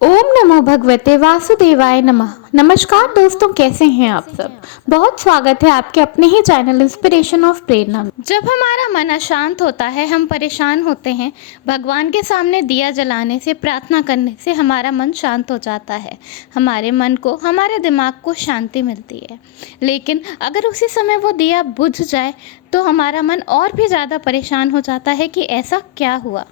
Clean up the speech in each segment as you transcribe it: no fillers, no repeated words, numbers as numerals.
ओम नमो भगवते वासुदेवाय नमः। नमस्कार दोस्तों, कैसे हैं आप सब। बहुत स्वागत है आपके अपने ही चैनल इंस्पिरेशन ऑफ प्रेरणा में। जब हमारा मन अशांत होता है, हम परेशान होते हैं, भगवान के सामने दिया जलाने से, प्रार्थना करने से हमारा मन शांत हो जाता है। हमारे मन को, हमारे दिमाग को शांति मिलती है। लेकिन अगर उसी समय वो दिया बुझ जाए तो हमारा मन और भी ज़्यादा परेशान हो जाता है कि ऐसा क्या हुआ।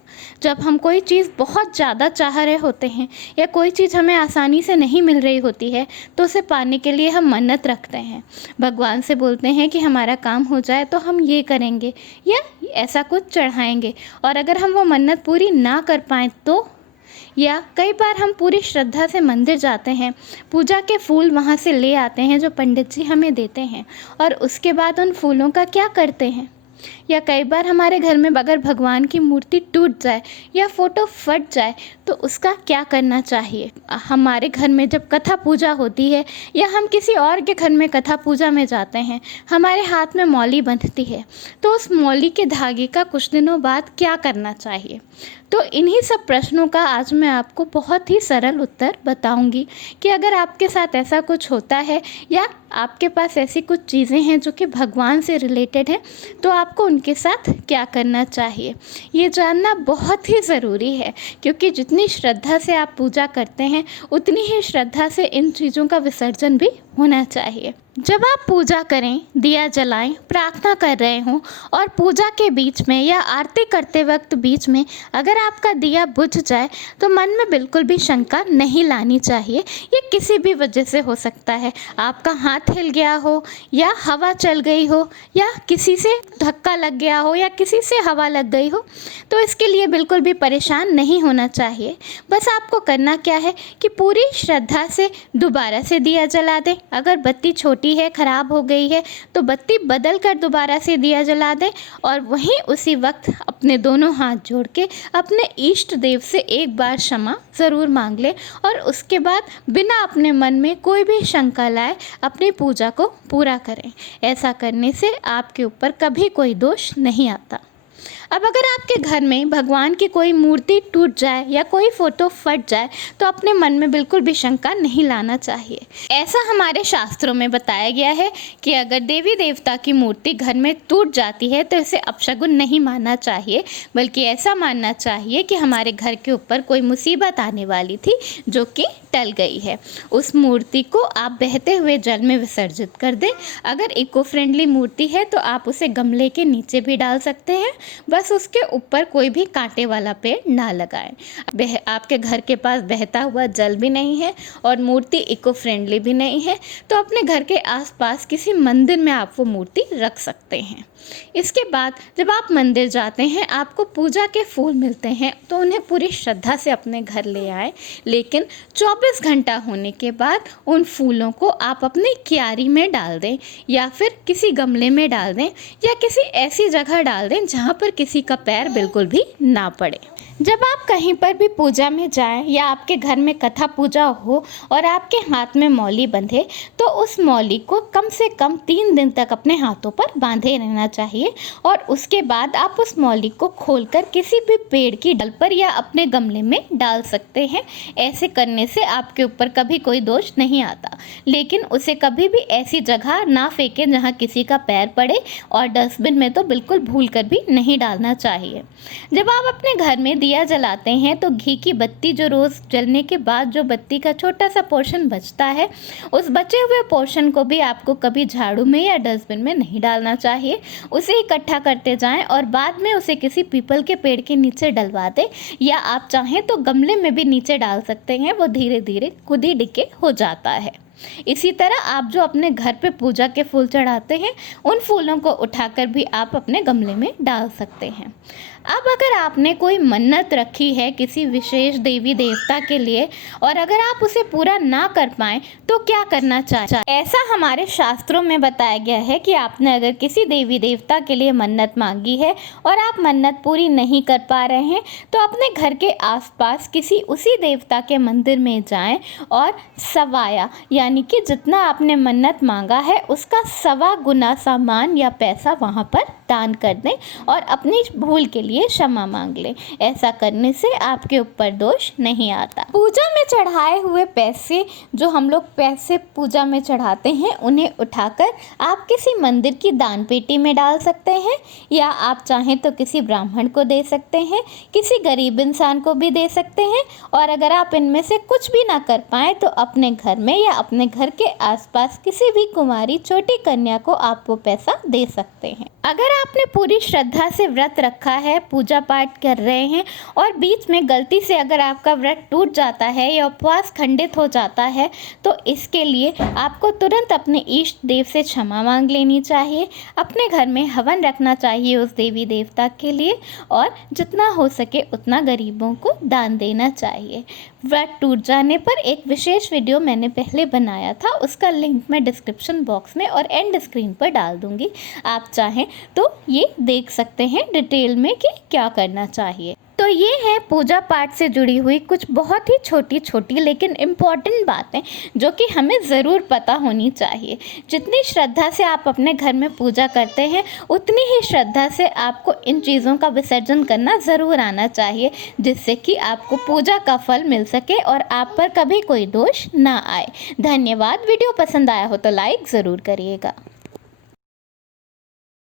जब हम कोई चीज़ बहुत ज़्यादा चाह रहे होते हैं या कोई चीज़ हमें आसानी से नहीं मिल रही होती है तो उसे पाने के लिए हम मन्नत रखते हैं, भगवान से बोलते हैं कि हमारा काम हो जाए तो हम ये करेंगे या ऐसा कुछ चढ़ाएंगे। और अगर हम वो मन्नत पूरी ना कर पाएँ तो, या कई बार हम पूरी श्रद्धा से मंदिर जाते हैं, पूजा के फूल वहाँ से ले आते हैं जो पंडित जी हमें देते हैं, और उसके बाद उन फूलों का क्या करते हैं। या कई बार हमारे घर में अगर भगवान की मूर्ति टूट जाए या फोटो फट जाए तो उसका क्या करना चाहिए। हमारे घर में जब कथा पूजा होती है या हम किसी और के घर में कथा पूजा में जाते हैं, हमारे हाथ में मौली बंधती है, तो उस मौली के धागे का कुछ दिनों बाद क्या करना चाहिए। तो इन्हीं सब प्रश्नों का आज मैं आपको बहुत ही सरल उत्तर बताऊंगी कि अगर आपके साथ ऐसा कुछ होता है या आपके पास ऐसी कुछ चीज़ें हैं जो कि भगवान से रिलेटेड हैं, तो आपको उनके साथ क्या करना चाहिए। ये जानना बहुत ही ज़रूरी है, क्योंकि जितनी श्रद्धा से आप पूजा करते हैं उतनी ही श्रद्धा से इन चीज़ों का विसर्जन भी होना चाहिए। जब आप पूजा करें, दिया जलाएं, प्रार्थना कर रहे हों और पूजा के बीच में या आरती करते वक्त बीच में अगर आपका दिया बुझ जाए तो मन में बिल्कुल भी शंका नहीं लानी चाहिए। ये किसी भी वजह से हो सकता है, आपका हाथ हिल गया हो या हवा चल गई हो या किसी से धक्का लग गया हो या किसी से हवा लग गई हो, तो इसके लिए बिल्कुल भी परेशान नहीं होना चाहिए। बस आपको करना क्या है कि पूरी श्रद्धा से दोबारा से दिया जला दें। अगर बत्ती छोटी है, ख़राब हो गई है, तो बत्ती बदल कर दोबारा से दिया जला दें और वहीं उसी वक्त अपने दोनों हाथ जोड़ के अपने इष्ट देव से एक बार क्षमा ज़रूर मांग लें और उसके बाद बिना अपने मन में कोई भी शंका लाए अपनी पूजा को पूरा करें। ऐसा करने से आपके ऊपर कभी कोई दोष नहीं आता। अब अगर आपके घर में भगवान की कोई मूर्ति टूट जाए या कोई फोटो फट जाए तो अपने मन में बिल्कुल भी शंका नहीं लाना चाहिए। ऐसा हमारे शास्त्रों में बताया गया है कि अगर देवी देवता की मूर्ति घर में टूट जाती है तो इसे अपशगुन नहीं मानना चाहिए, बल्कि ऐसा मानना चाहिए कि हमारे घर के ऊपर कोई मुसीबत आने वाली थी जो कि टल गई है। उस मूर्ति को आप बहते हुए जल में विसर्जित कर दें। अगर इको फ्रेंडली मूर्ति है तो आप उसे गमले के नीचे भी डाल सकते हैं, बस उसके ऊपर कोई भी कांटे वाला पेड़ ना लगाएं। आपके घर के पास बहता हुआ जल भी नहीं है और मूर्ति इको फ्रेंडली भी नहीं है तो अपने घर के आसपास किसी मंदिर में आप वो मूर्ति रख सकते हैं। इसके बाद जब आप मंदिर जाते हैं, आपको पूजा के फूल मिलते हैं तो उन्हें पूरी श्रद्धा से अपने घर ले आएं, लेकिन 24 घंटा होने के बाद उन फूलों को आप अपनी क्यारी में डाल दें या फिर किसी गमले में डाल दें या किसी ऐसी जगह डाल दें जहाँ पर किसी का पैर बिल्कुल भी ना पड़े। जब आप कहीं पर भी पूजा में जाएं या आपके घर में कथा पूजा हो और आपके हाथ में मौली बंधे तो उस मौली को कम से कम 3 दिन तक अपने हाथों पर बांधे रहना चाहिए और उसके बाद आप उस मौली को खोलकर किसी भी पेड़ की डल पर या अपने गमले में डाल सकते हैं। ऐसे करने से आपके ऊपर कभी कोई दोष नहीं आता, लेकिन उसे कभी भी ऐसी जगह ना फेंकें जहाँ किसी का पैर पड़े और डस्टबिन में तो बिल्कुल भूल कर भी नहीं डालना चाहिए। जब आप अपने घर में दिया जलाते हैं तो घी की बत्ती जो रोज़ जलने के बाद जो बत्ती का छोटा सा पोर्शन बचता है, उस बचे हुए पोर्शन को भी आपको कभी झाड़ू में या डस्टबिन में नहीं डालना चाहिए। उसे इकट्ठा करते जाएं और बाद में उसे किसी पीपल के पेड़ के नीचे डलवा दें या आप चाहें तो गमले में भी नीचे डाल सकते हैं, वो धीरे धीरे खुद ही डिके हो जाता है। इसी तरह आप जो अपने घर पे पूजा के फूल चढ़ाते हैं, उन फूलों को उठाकर भी आप अपने गमले में डाल सकते हैं। अब अगर आपने कोई मन्नत रखी है किसी विशेष देवी देवता के लिए और अगर आप उसे पूरा ना कर पाएँ तो क्या करना चाहिए। ऐसा हमारे शास्त्रों में बताया गया है कि आपने अगर किसी देवी देवता के लिए मन्नत मांगी है और आप मन्नत पूरी नहीं कर पा रहे हैं तो अपने घर के आसपास किसी उसी देवता के मंदिर में जाएं और सवाया यानी कि जितना आपने मन्नत मांगा है उसका 1.25 गुना सामान या पैसा वहाँ पर दान कर दें और अपनी भूल के लिए क्षमा मांग लें। ऐसा करने से आपके ऊपर दोष नहीं आता। पूजा में चढ़ाए हुए पैसे, जो हम लोग पैसे पूजा में चढ़ाते हैं, उन्हें उठाकर आप किसी मंदिर की दान पेटी में डाल सकते हैं, या आप चाहें तो किसी ब्राह्मण को दे सकते हैं, किसी गरीब इंसान को भी दे सकते हैं। और अगर आप इनमें से कुछ भी ना कर पाएँ तो अपने घर में या अपने घर के आसपास किसी भी कुंवारी छोटी कन्या को आप वो पैसा दे सकते हैं। अगर आपने पूरी श्रद्धा से व्रत रखा है, पूजा पाठ कर रहे हैं और बीच में गलती से अगर आपका व्रत टूट जाता है या उपवास खंडित हो जाता है, तो इसके लिए आपको तुरंत अपने इष्ट देव से क्षमा मांग लेनी चाहिए। अपने घर में हवन रखना चाहिए उस देवी देवता के लिए, और जितना हो सके उतना गरीबों को दान देना चाहिए। व्रत टूट जाने पर एक विशेष वीडियो मैंने पहले बनाया था, उसका लिंक मैं डिस्क्रिप्शन बॉक्स में और एंड स्क्रीन पर डाल दूंगी। आप चाहें तो ये देख सकते हैं डिटेल में कि क्या करना चाहिए। तो ये है पूजा पाठ से जुड़ी हुई कुछ बहुत ही छोटी छोटी लेकिन इम्पॉर्टेंट बातें जो कि हमें ज़रूर पता होनी चाहिए। जितनी श्रद्धा से आप अपने घर में पूजा करते हैं, उतनी ही श्रद्धा से आपको इन चीज़ों का विसर्जन करना ज़रूर आना चाहिए, जिससे कि आपको पूजा का फल मिल सके और आप पर कभी कोई दोष ना आए। धन्यवाद। वीडियो पसंद आया हो तो लाइक ज़रूर करिएगा।